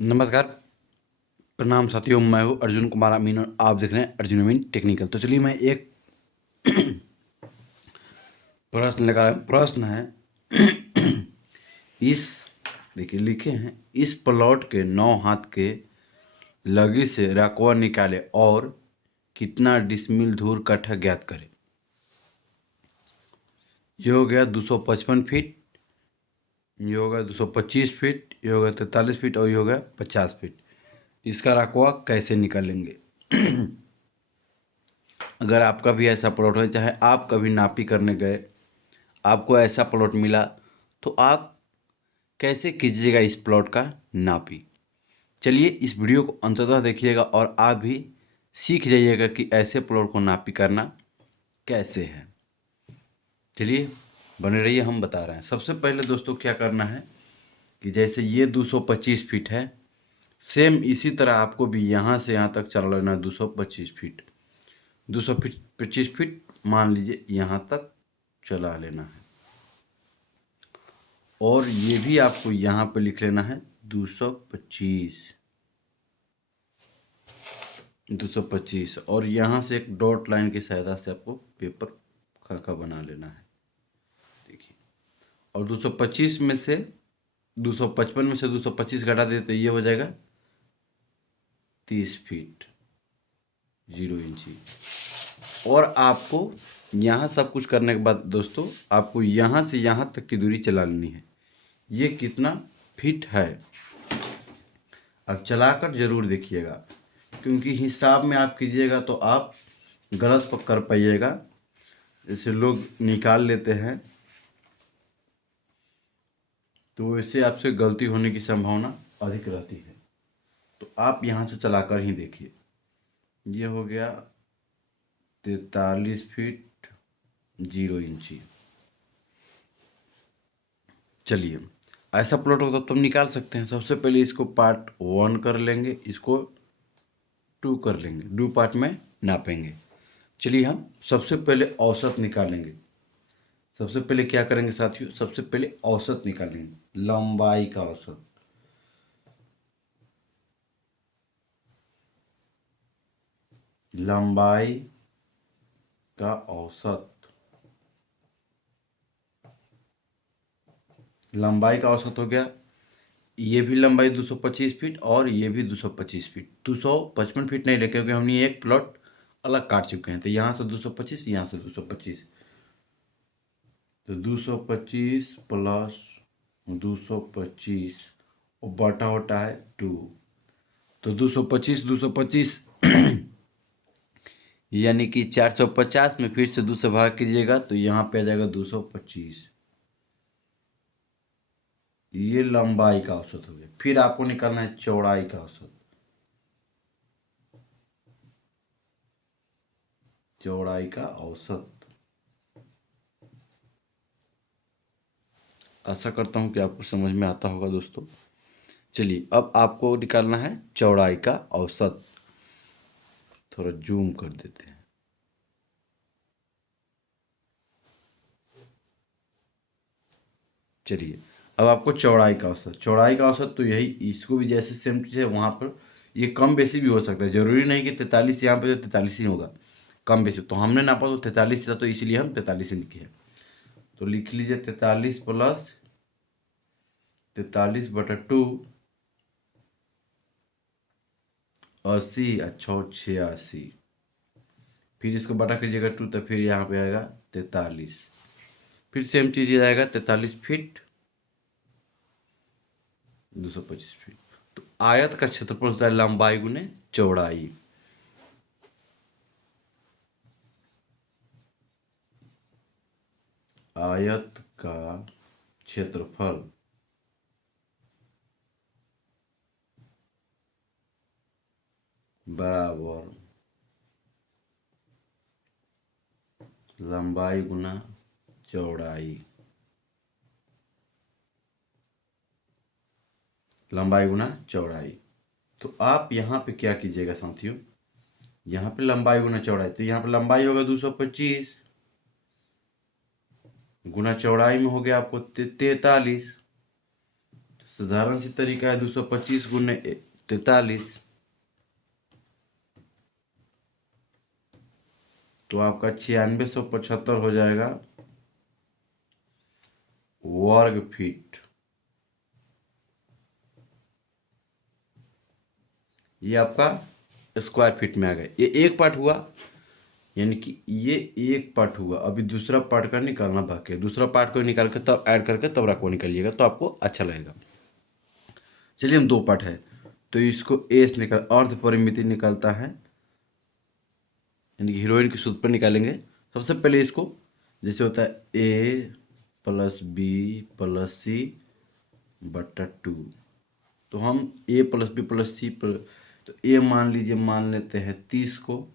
नमस्कार, प्रणाम साथियों। मैं हूँ अर्जुन कुमार अमीन और आप देख रहे हैं अर्जुन अमीन टेक्निकल। तो चलिए मैं एक प्रश्न लगा। प्रश्न है इस देखिए लिखे हैं, इस प्लॉट के 9 हाथ के लगी से रकबा निकाले और कितना डिसमिल धूर कट्ठा ज्ञात करें। ये हो गया 255 फीट, ये हो गया 225 फीट, ये हो गया 43 फीट और ये हो गया 50 फीट। इसका रकबा कैसे निकालेंगे? अगर आपका भी ऐसा प्लॉट हो, चाहे आप कभी नापी करने गए, आपको ऐसा प्लॉट मिला, तो आप कैसे कीजिएगा इस प्लॉट का नापी। चलिए इस वीडियो को अंततः देखिएगा और आप भी सीख जाइएगा कि ऐसे प्लॉट को नापी करना कैसे है। चलिए बने रहिए, हम बता रहे हैं। सबसे पहले दोस्तों क्या करना है कि जैसे ये 225 फीट है, सेम इसी तरह आपको भी यहाँ से यहाँ तक चला लेना है 225 फीट। 225 फीट मान लीजिए यहाँ तक चला लेना है और ये भी आपको यहाँ पे लिख लेना है 225 और यहाँ से एक डॉट लाइन की सहायता से आपको पेपर खाका बना लेना है। देखिए, और 225 में से 255 में से 225 घटा देते तो ये हो जाएगा 30 फीट 0 इंची। और आपको यहाँ सब कुछ करने के बाद दोस्तों आपको यहाँ से यहाँ तक की दूरी चला लेनी है। ये कितना फीट है अब चलाकर ज़रूर देखिएगा, क्योंकि हिसाब में आप कीजिएगा तो आप गलत कर पाइएगा। जैसे लोग निकाल लेते हैं तो वैसे आपसे गलती होने की संभावना अधिक रहती है। तो आप यहाँ से चलाकर ही देखिए। ये हो गया 43 फीट 0 इंची। चलिए ऐसा प्लॉट होता तो हम निकाल सकते हैं। सबसे पहले इसको पार्ट 1 कर लेंगे, इसको 2 कर लेंगे, 2 पार्ट में नापेंगे। चलिए हम सबसे पहले औसत निकालेंगे। सबसे पहले क्या करेंगे साथियों, सबसे पहले औसत निकालेंगे, लंबाई का औसत। लंबाई का औसत, लंबाई का औसत हो गया। ये भी लंबाई 225 फीट और ये भी 225 फीट। 255 फीट नहीं लेके, क्योंकि हमने एक प्लॉट अलग काट चुके हैं। तो यहाँ से 225, यहाँ से 225, तो 225 प्लस 225 और बटा होता है 2, तो 225 यानी कि 450 में फिर से 2 से भाग कीजिएगा तो यहाँ पे आ जाएगा 225। ये लंबाई का औसत हो गया। फिर आपको निकालना है चौड़ाई का औसत। चौड़ाई का औसत, आशा करता हूँ कि आपको समझ में आता होगा दोस्तों। चलिए अब आपको निकालना है चौड़ाई का औसत। थोड़ा जूम कर देते हैं। चलिए अब आपको चौड़ाई का औसत, चौड़ाई का औसत तो यही, इसको भी जैसे सेम चीज़ है वहाँ पर ये कम बेसी भी हो सकता है। जरूरी नहीं कि 43 यहाँ पे तो 43 ही होगा, कम बेसी। तो हमने नापा तो 43 था, तो इसीलिए हम 43 ही लिखे हैं। तो लिख लीजिए 43 प्लस 43/2 80 अच्छा 86। फिर इसको बटा कीजिएगा 2 तो फिर यहाँ पे आएगा 43। फिर सेम चीज़ आएगा 43 फीट 225 फीट। तो आयत का क्षेत्रफल होता है लंबाई गुने चौड़ाई। आयत का क्षेत्रफल बराबर लंबाई गुना चौड़ाई। लंबाई गुना चौड़ाई। तो आप यहाँ पे क्या कीजिएगा साथियों, यहाँ पे लंबाई गुना चौड़ाई, तो यहाँ पे लंबाई होगा 225 गुना चौड़ाई में हो गया आपको 43। साधारण सी तरीका है 225 गुने 43, तो आपका 9675 हो जाएगा वर्ग फीट। ये आपका स्क्वायर फीट में आ गया। ये एक पार्ट हुआ, यानी कि ये एक पार्ट हुआ। अभी दूसरा पार्ट का निकालना बाकी है। दूसरा पार्ट को निकाल के तब ऐड करके तब रखो निकालिएगा, तो आपको अच्छा लगेगा। चलिए, हम दो पार्ट है तो इसको ए से निकाल, अर्ध परिमिति निकलता है, यानी कि हीरोइन के सूत्र पर निकालेंगे। सबसे पहले इसको जैसे होता है ए प्लस बी प्लस सी बट्टा 2, तो हम ए प्लस बी प्लस सी तो ए मान लीजिए, मान लेते हैं 30 को,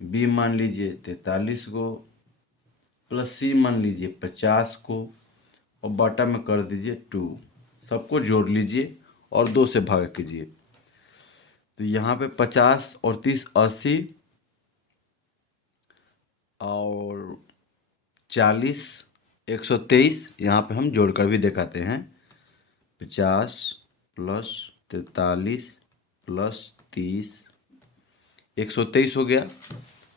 बी मान लीजिए 43 को, प्लस सी मान लीजिए 50 को, और बटा में कर दीजिए 2। सबको जोड़ लीजिए और 2 से भाग कीजिए। तो यहाँ पे 50 और 30 80, और 40 123। यहाँ पे हम जोड़कर भी दिखाते हैं। 50 प्लस 43 प्लस 30 123 हो गया।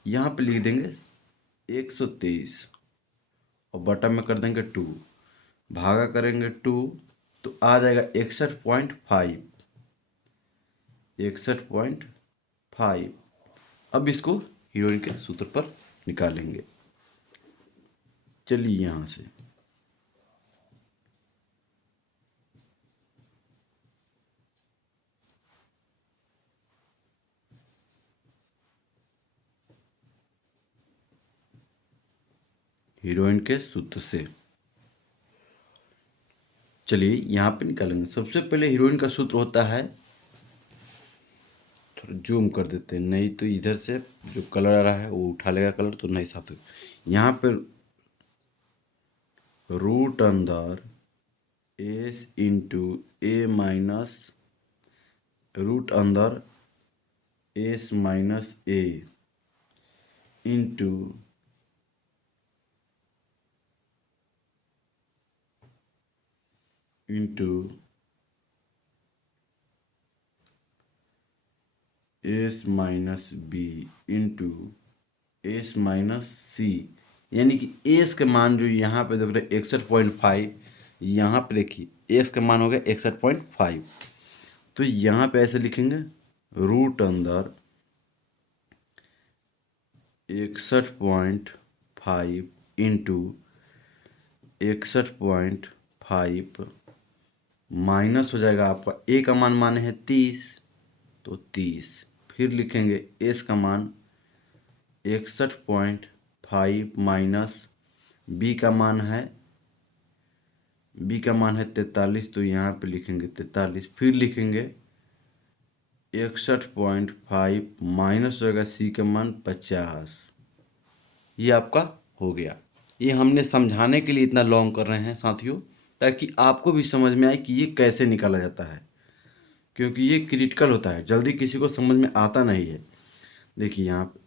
यहाँ पे लिख देंगे 123 और बटा में कर देंगे 2, भागा करेंगे 2, तो आ जाएगा 61.5। 61.5। अब इसको हीरोइन के सूत्र पर निकालेंगे। चलिए यहाँ से हीरोइन के सूत्र से, चलिए यहाँ पे निकालेंगे। सबसे पहले हीरोइन का सूत्र होता है, थोड़ा जूम कर देते हैं, नहीं तो इधर से जो कलर आ रहा है वो उठा लेगा कलर, तो नहीं साथ। यहाँ पे रूट अंदर S into A minus root अंदर S minus A into S minus B into S minus C, यानी कि एस के मान जो यहाँ पे देख रहे 61.5, यहाँ पे देखिए एस का मान हो गया 61.5। तो यहाँ पे ऐसे लिखेंगे रूट अंदर 61.5 इंटू 61.5 माइनस हो जाएगा आपका ए का मान माने है 30, तो 30। फिर लिखेंगे एस का मान 61.5 माइनस बी का मान है 43, तो यहाँ पे लिखेंगे 43। फिर लिखेंगे 61.5 माइनस हो जाएगा सी का मान 50। ये आपका हो गया। ये हमने समझाने के लिए इतना लॉन्ग कर रहे हैं साथियों, ताकि आपको भी समझ में आए कि ये कैसे निकाला जाता है, क्योंकि ये क्रिटिकल होता है, जल्दी किसी को समझ में आता नहीं है। देखिए यहाँ पे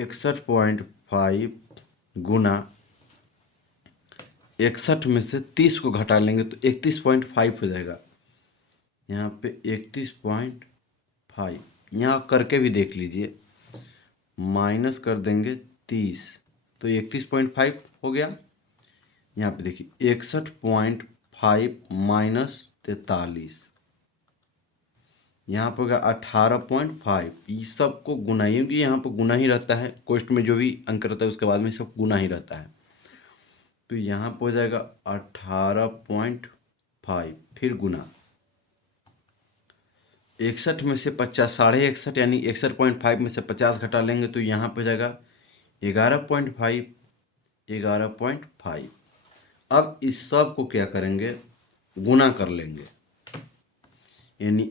61.5 गुना 61 में से 30 को घटा लेंगे तो 31.5 हो जाएगा। यहाँ पे 31.5 यहाँ करके भी देख लीजिए, माइनस कर देंगे 30, तो 31.5 हो गया। यहाँ पे देखिए 61.5 माइनस 43, यहाँ पर होगा 18.5। ये सबको गुना, क्योंकि यहाँ पर गुना ही रहता है, क्वेश्चन में जो भी अंक रहता है उसके बाद में सब गुना ही रहता है। तो यहाँ पर हो जाएगा 18.5, फिर गुना 61 में से 50 61.5, यानी 61.5 में से 50 घटा लेंगे तो यहाँ पे जाएगा 11.5। 11.5। अब इस सब को क्या करेंगे, गुना कर लेंगे, यानी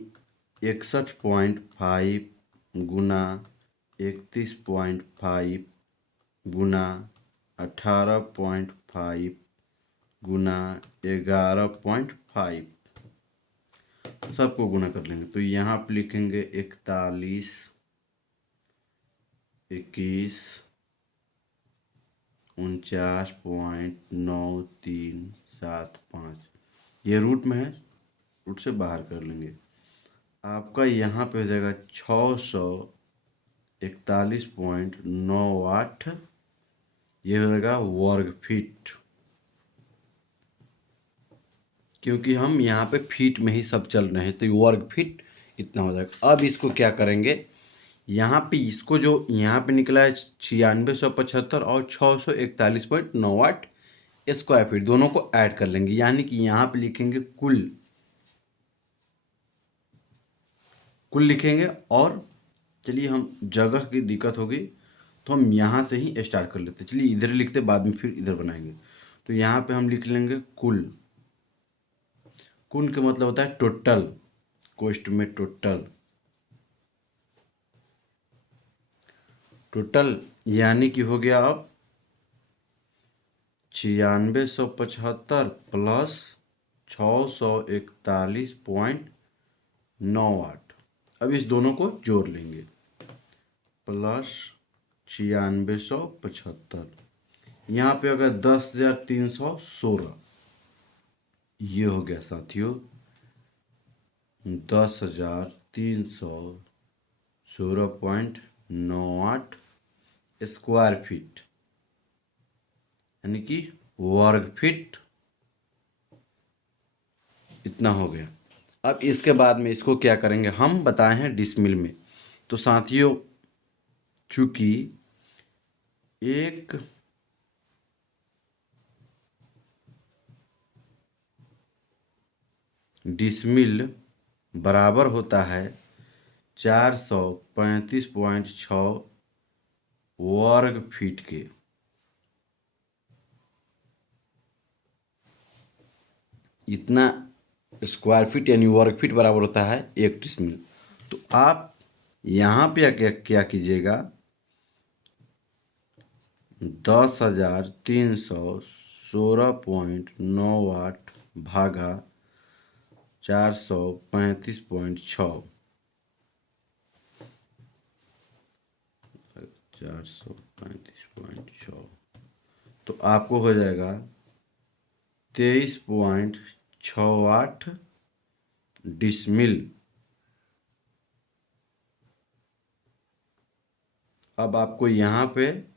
61.5 गुना 31.5 गुना 18.5 गुना 11.5, सबको गुना कर लेंगे। तो यहाँ पे लिखेंगे 41 21 49.9375। ये रूट में है, रूट से बाहर कर लेंगे। आपका यहाँ पे हो जाएगा 641.98, ये हो जाएगा वर्ग फीट, क्योंकि हम यहाँ पे फीट में ही सब चल रहे हैं, तो ये वर्ग फीट इतना हो जाएगा। अब इसको क्या करेंगे, यहाँ पे इसको जो यहाँ पे निकला है 9675 और 641.98 स्क्वायर फीट, दोनों को ऐड कर लेंगे, यानी कि यहाँ पे लिखेंगे कुल लिखेंगे। और चलिए, हम जगह की दिक्कत होगी तो हम यहाँ से ही स्टार्ट कर लेते, चलिए इधर लिखते, बाद में फिर इधर बनाएंगे। तो यहाँ पे हम लिख लेंगे कुल का मतलब होता है टोटल, कोस्ट में टोटल यानी कि हो गया अब 9675 प्लस 641.98। अब इस दोनों को जोड़ लेंगे, प्लस 9675, यहाँ पे होगा 10,316, ये हो गया साथियों 10,316.98 स्क्वायर फीट, यानी कि वर्ग फीट इतना हो गया। अब इसके बाद में इसको क्या करेंगे, हम बताए हैं डिसमिल में। तो साथियों, चूंकि एक डिसमिल बराबर होता है 435.6 वर्ग फीट के, इतना स्क्वायर फीट यानी वर्ग फीट बराबर होता है एक डिसमिल। तो आप यहाँ पे क्या कीजिएगा, 10,316.98 भागा 435.6, 435.6, तो आपको हो जाएगा 23.68 डिसमिल। अब आपको यहाँ पे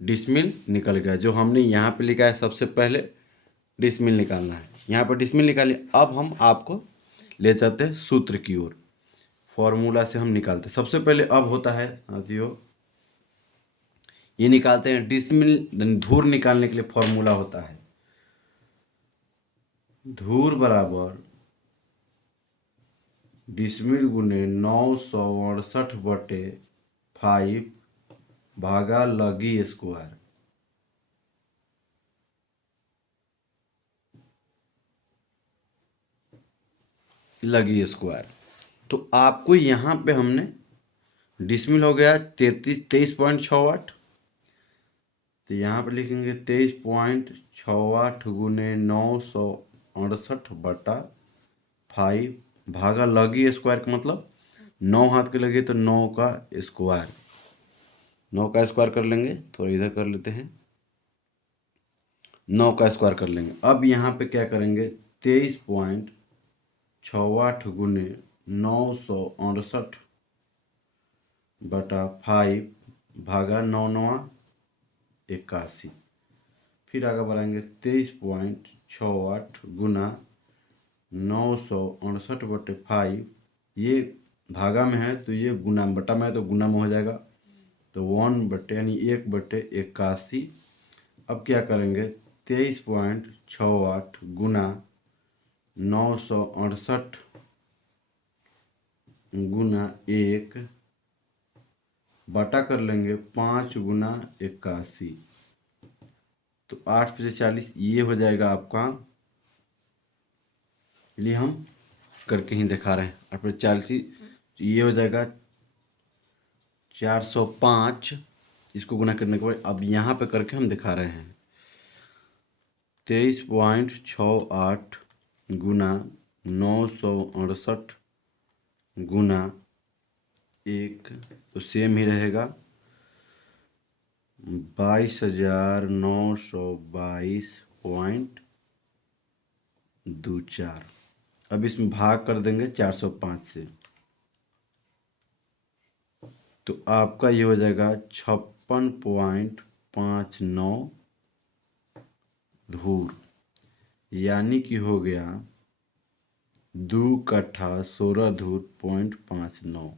डिसमिल निकल गया, जो हमने यहाँ पे लिखा है सबसे पहले डिसमिल निकालना है, यहाँ पर डिसमिल निकालिए। अब हम आपको ले चलते हैं सूत्र की ओर, फॉर्मूला से हम निकालते हैं। सबसे पहले अब होता है साथियों, ये निकालते हैं डिसमिल, धूर निकालने के लिए फॉर्मूला होता है धूर बराबर डिसमिल गुने 968/5 भागा लगी स्क्वायर। लगी स्क्वायर, तो आपको यहाँ पे हमने डिसमिल हो गया 23.6 तो यहाँ पर लिखेंगे 23.6 गुने 968/5 भागा लगी स्क्वायर का मतलब 9 हाथ के लगे तो 9 का स्क्वायर, 9 का स्क्वायर कर लेंगे, थोड़ा इधर कर लेते हैं, 9 का स्क्वायर कर लेंगे। अब यहाँ पे क्या करेंगे, 23.68 गुने 968/5 भागा 9×9=81। फिर आगे बढ़ाएंगे, 23.68 गुना 968/5, ये भागा में है तो ये गुना, बटा में है तो गुना में हो जाएगा, तो 1 यानी 1/81। अब क्या करेंगे, 23.68 गुना 968 गुना 1 बटा कर लेंगे 5×81, तो 8×40, ये हो जाएगा आपका, लिए हम करके ही दिखा रहे हैं। 8×40 ये हो जाएगा 405, इसको गुना करने के बाद अब यहाँ पे करके हम दिखा रहे हैं 23.68 गुना 968 गुना 1, तो सेम ही रहेगा 22,922.9 2 4। अब इसमें भाग कर देंगे 405 से, तो आपका ये हो जाएगा 56.59 धूर, यानी कि हो गया 2 कट्ठा 16 धूर .59।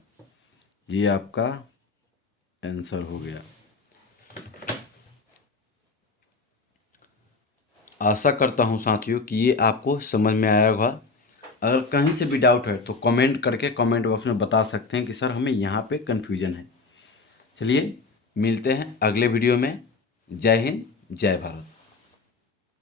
ये आपका आंसर हो गया। आशा करता हूँ साथियों कि ये आपको समझ में आया होगा। अगर कहीं से भी डाउट है तो कमेंट करके कमेंट बॉक्स में बता सकते हैं कि सर हमें यहाँ पे कन्फ्यूजन है। चलिए मिलते हैं अगले वीडियो में। जय हिंद, जय भारत।